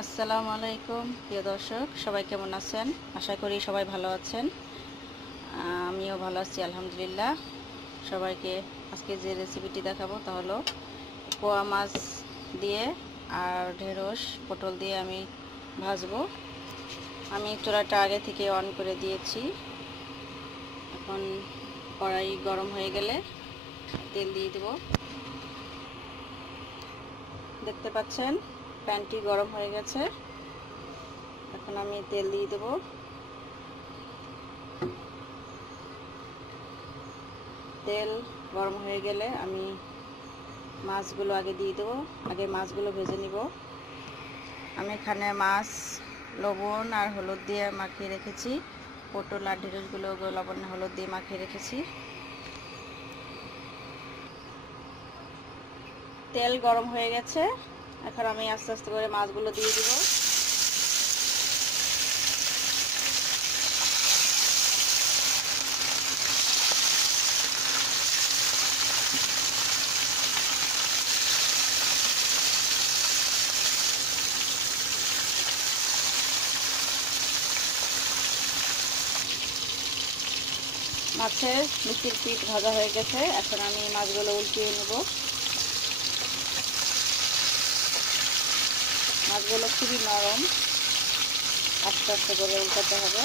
আসসালামু আলাইকুম প্রিয় দর্শক, সবাই কেমন আছেন? আশা করি সবাই ভালো আছেন। আমিও ভালো আছি আলহামদুলিল্লাহ। সবাইকে আজকে যে রেসিপিটি দেখাবো তা হলো পোয়া মাছ দিয়ে আর ঢেঁড়স পটল দিয়ে আমি ভাজবো। আমি চুলাটা আগে থেকে অন করে দিয়েছি। এখন কড়াই গরম হয়ে গেলে তেল দিয়ে দেব। দেখতে পাচ্ছেন প্যানটি গরম হয়ে গেছে। এখন আমি তেল দিয়ে দেব। তেল গরম হয়ে গেলে আমি মাছগুলো আগে দিয়ে দেবো। আগে মাছগুলো ভেজে নিব। আমি এখানে মাছ লবণ আর হলুদ দিয়ে মাখিয়ে রেখেছি। পটল আর ঢেঁড়সগুলো লবণ হলুদ দিয়ে মাখিয়ে রেখেছি। তেল গরম হয়ে গেছে। এখন আমি আস্তে আস্তে করে মাছগুলো দিয়ে দিব। মাছের মিষ্টির পিঠ ভাজা হয়ে গেছে। এখন আমি মাছগুলো উল্টিয়ে নেব। মাছগুলো খুবই নরম, আস্তে আস্তে করে উল্টাতে হবে।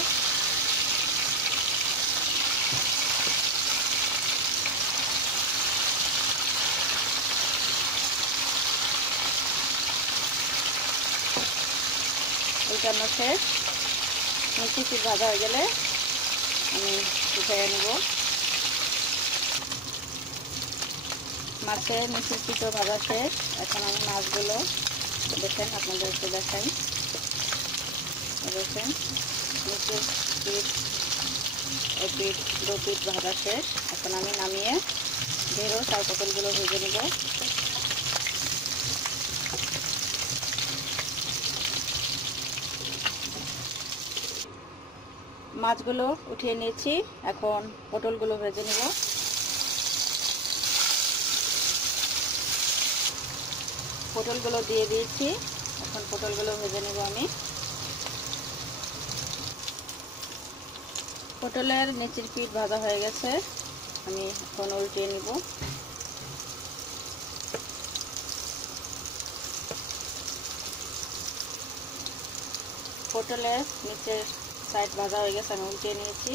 উল্টানো শেষ। মিষ্টির পিঠ ভাজা হয়ে গেলে আমি উঠিয়ে নেব। মাছের মিষ্টির পিঠও ভাজা শেষ। এখন আমি মাছগুলো দেখেন, আপনাদেরকে দেখাই। দেখেন মিষ্টির পিঠ দু পিঠ ভাজা শেষ। এখন আমি নামিয়ে ঢেঁড়স আর পটলগুলো ভেজে নেব। মাছগুলো উঠিয়ে নিয়েছি। এখন পটলগুলো ভেজে নেব। পটলগুলো দিয়ে দিয়েছি। এখন পটলগুলো ভেজে নেব আমি। পটলের নিচের পিঠ ভাজা হয়ে গেছে। আমি এখন উল্টিয়ে নিব। পটলের নিচের সাইড ভাজা হয়ে গেছে, আমি উল্টিয়ে নিয়েছি।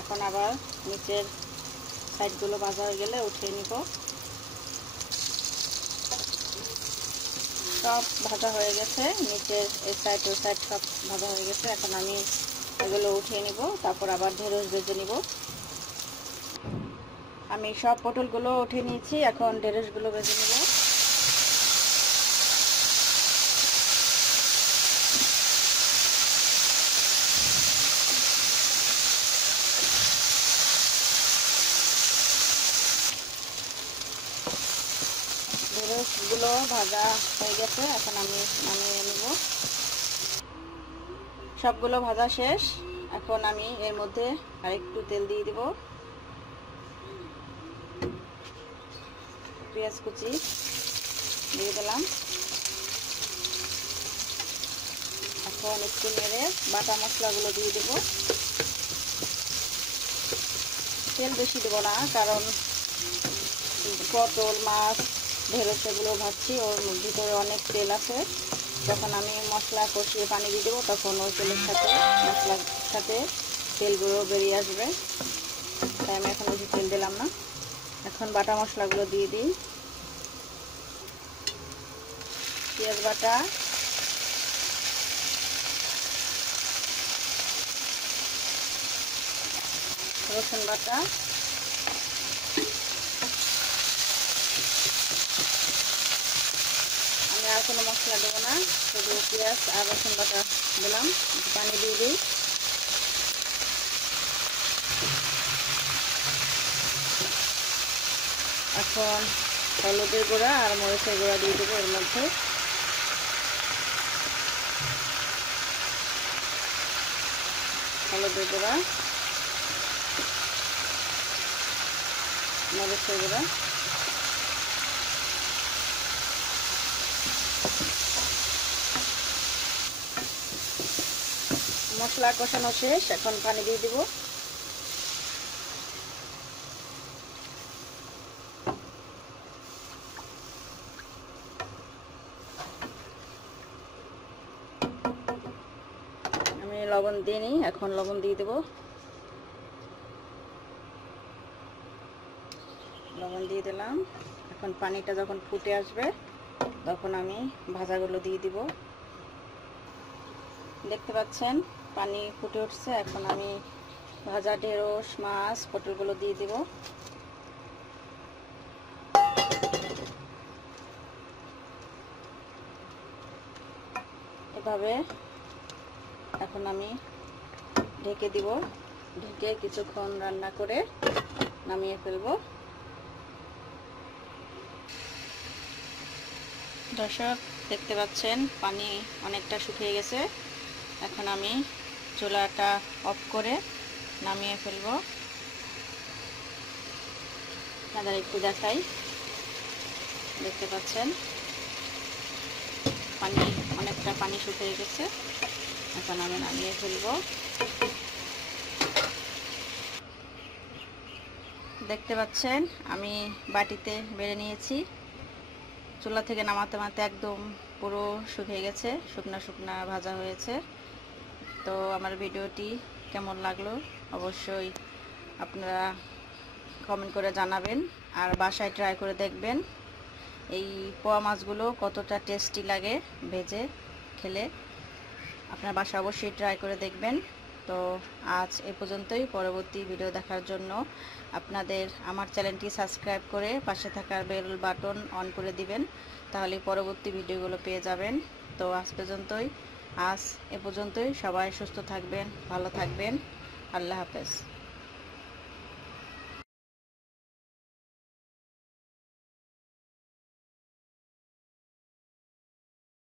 এখন আবার নিচের সাইডগুলো ভাজা হয়ে গেলে উঠিয়ে নিব। সব ভাজা হয়ে গেছে, নিচের এই সাইড ওই সাইড সব ভাজা হয়ে গেছে। এখন আমি এগুলো উঠিয়ে নিব, তারপর আবার ঢেঁড়স ভেজে নিব। আমি সব পটলগুলো উঠিয়ে নিয়েছি। এখন ঢেঁড়সগুলো ভেজে নিব। ঢেঁড়সগুলো ভাজা হয়ে গেছে। এখন আমি নামিয়ে নেব। সবগুলো ভাজা শেষ। এখন আমি এর মধ্যে আরেকটু তেল দিয়ে দিব। পেঁয়াজ কুচি দিয়ে দিলাম। এখন একটু নেড়ে বাটা মশলাগুলো দিয়ে দেব। তেল বেশি দেবো না, কারণ পটল মাছ ঢেঁড়স এগুলো ভাজছি, ওর ভিতরে অনেক তেল আছে। যখন আমি মশলা কষিয়ে পানি দিয়ে দেবো তখন ওই তেলের সাথে মশলার সাথে তেলগুলো বেরিয়ে আসবে। তাই আমি এখন বেশি তেল দিলাম না। এখন বাটা মশলাগুলো দিয়ে দিই। পেঁয়াজ বাটা, রসুন বাটা, আমি আর কোনো মশলা দেবো না, শুধু পেঁয়াজ আর রসুন বাটা দিলাম। পানি দিয়ে দিই। এখন হলুদের গুঁড়া আর মরিচের গুঁড়া দিয়ে দেবো এর মধ্যে। হলুদের গুঁড়া, মরিচের গুঁড়া, মশলা কষানো শেষ, এখন পানি দিয়ে দিব। আমি লবণ দিয়ে নিই, এখন লবণ দিয়ে দেব। লবণ দিয়ে দিলাম। এখন পানিটা যখন ফুটে আসবে তখন আমি ভাজাগুলো দিয়ে দিব। দেখতে পাচ্ছেন পানি ফুটে উঠছে। এখন আমি ভাজা ঢেঁড়স, মাছ, পটলগুলো দিয়ে দিব। এভাবে এখন আমি ঢেকে দিব। ঢেকে কিছুক্ষণ রান্না করে নামিয়ে ফেলবো। দর্শক দেখতে পাচ্ছেন পানি অনেকটা শুকিয়ে গেছে। এখন আমি চুলাটা অফ করে নামিয়ে ফেলবো। আপনাদের একটু দেখাই, দেখতে পাচ্ছেন অনেকটা পানি শুকিয়ে গেছে। এখন আমি নামিয়ে ফেলবো। দেখতে পাচ্ছেন আমি বাটিতে বেড়ে নিয়েছি। চুলা থেকে নামাতে নামাতে একদম পুরো শুকিয়ে গেছে, শুকনা শুকনা ভাজা হয়েছে। তো আমার ভিডিওটি কেমন লাগলো অবশ্যই আপনারা কমেন্ট করে জানাবেন, আর বাসায় ট্রাই করে দেখবেন এই পোয়া মাছগুলো কতটা টেস্টি লাগে ভেজে খেলে। আপনার বাসায় অবশ্যই ট্রাই করে দেখবেন। তো আজ এ পর্যন্তই। পরবর্তী ভিডিও দেখার জন্য আপনাদের আমার চ্যানেলটি সাবস্ক্রাইব করে পাশে থাকার বেল বাটন অন করে দিবেন, তাহলে পরবর্তী ভিডিওগুলো পেয়ে যাবেন। তো আজ এ পর্যন্তই। সবাই সুস্থ থাকবেন, ভালো থাকবেন। আল্লাহ হাফেজ।